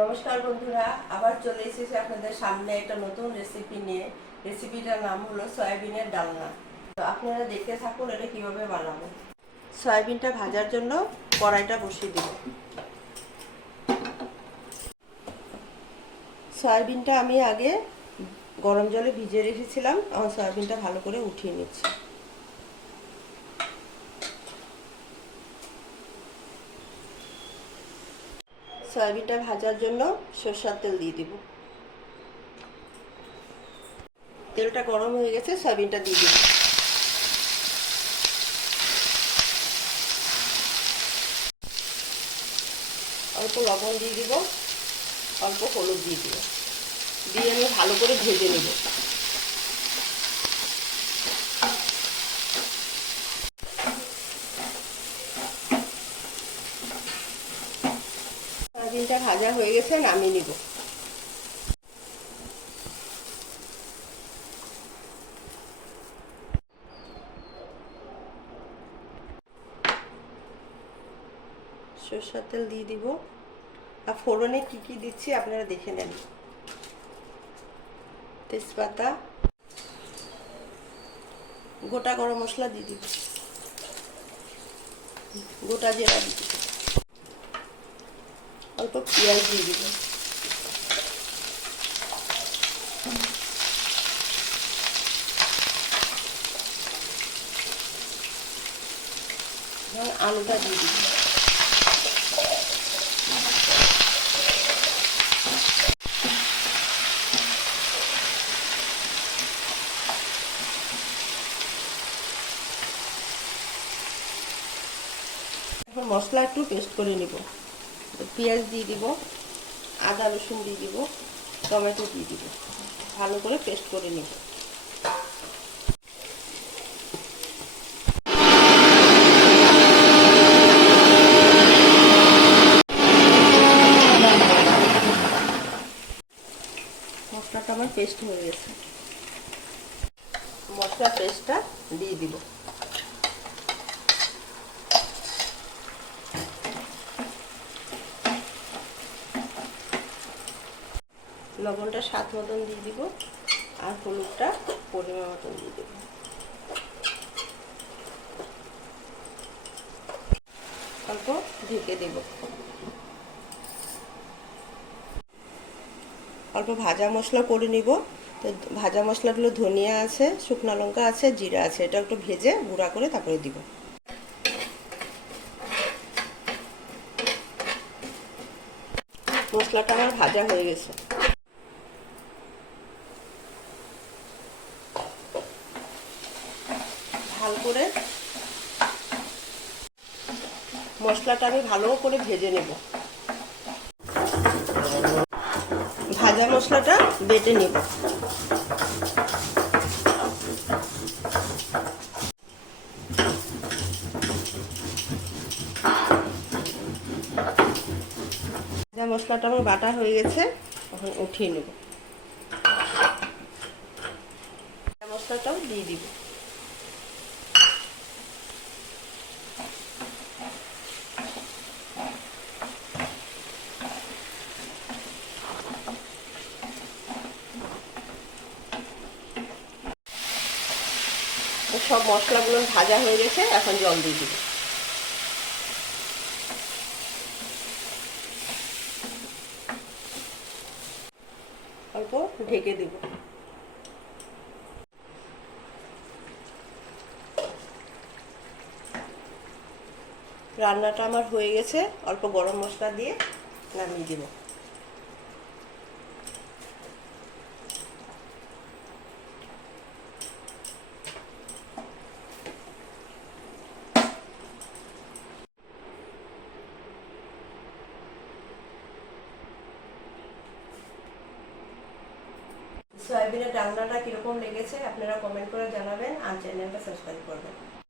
নমস্কার বন্ধুরা, আবার চলে এসেছি আপনাদের সামনে একটা নতুন রেসিপি নিয়ে। রেসিপিটার নাম হলো সয়াবিনের ডালনা। তো আপনারা দেখতে থাকুন এটা কিভাবে বানাবো। সয়াবিনটা ভাজার জন্য কড়াইটা বসিয়ে দেব। সয়াবিনটা আমি আগে গরম জলে ভিজিয়ে রেখেছিলাম, আমার সয়াবিনটা ভালো করে উঠিয়ে নিচ্ছি। সয়াবিনটা ভাজার জন্য সরষের তেল দিয়ে দিব। তেলটা গরম হয়ে গেছে, সয়াবিনটা দিয়ে দিব। অল্প লবণ দিয়ে দিব, অল্প হলুদ দিয়ে দিব, দিয়ে আমি ভালো করে ভেজে নেব। সয়াবিনটা ভাজা হয়ে গেছে, নামিয়ে নিব। সরষের তেল দিয়ে দিব, আর ফোড়নে কি কি দিচ্ছি আপনারা দেখে নেন। তেজপাতা, গোটা গরম মশলা দিয়ে দিব, গোটা জিরা দিয়ে দিব, অল্প পেঁয়াজ দিয়ে দিব, আলুটা দিয়ে দিব। এখন মশলা একটু পেস্ট করে নিব। পেঁয়াজ দিয়ে দিব, আদা রসুন দিয়ে দিব, টমেটো দিয়ে দিব, ভালো করে পেস্ট করে নিব। মশলাটা আমার পেস্ট হয়ে গেছে, মশলা পেস্টটা দিয়ে দিব। লবণটা স্বাদ মতন দিয়ে দিব, আর হলুদটা পরিমাণ মতন দিয়ে দেব। অল্প ঢেকে দেব। অল্প ভাজা মশলা করে নিব। তো ভাজা মশলাগুলো ধনিয়া আছে, শুকনো লঙ্কা আছে, জিরা আছে, এটা একটু ভেজে গুঁড়া করে তারপরে দিব। মশলাটা আমার ভাজা হয়ে গেছে। ভালো করে মশলাটা আমি ভালো করে ভেজে নেব। ভাজা মশলাটা বেটে নেব। ভাজা মশলাটা আমার বাটা হয়ে গেছে, এখন উঠিয়ে নেব। মশলাটাও দিয়ে দিব। সব মশলাগুলো ভাজা হয়ে গেছে, এখন জল দিয়ে দিব। অল্প ঢেকে দেব। রান্নাটা আমার হয়ে গেছে, অল্প গরম মশলা দিয়ে নামিয়ে দেব। সয়াবিনের ডালনাটা কীরকম লেগেছে আপনারা কমেন্ট করে জানাবেন, আর চ্যানেলটা সাবস্ক্রাইব করবেন।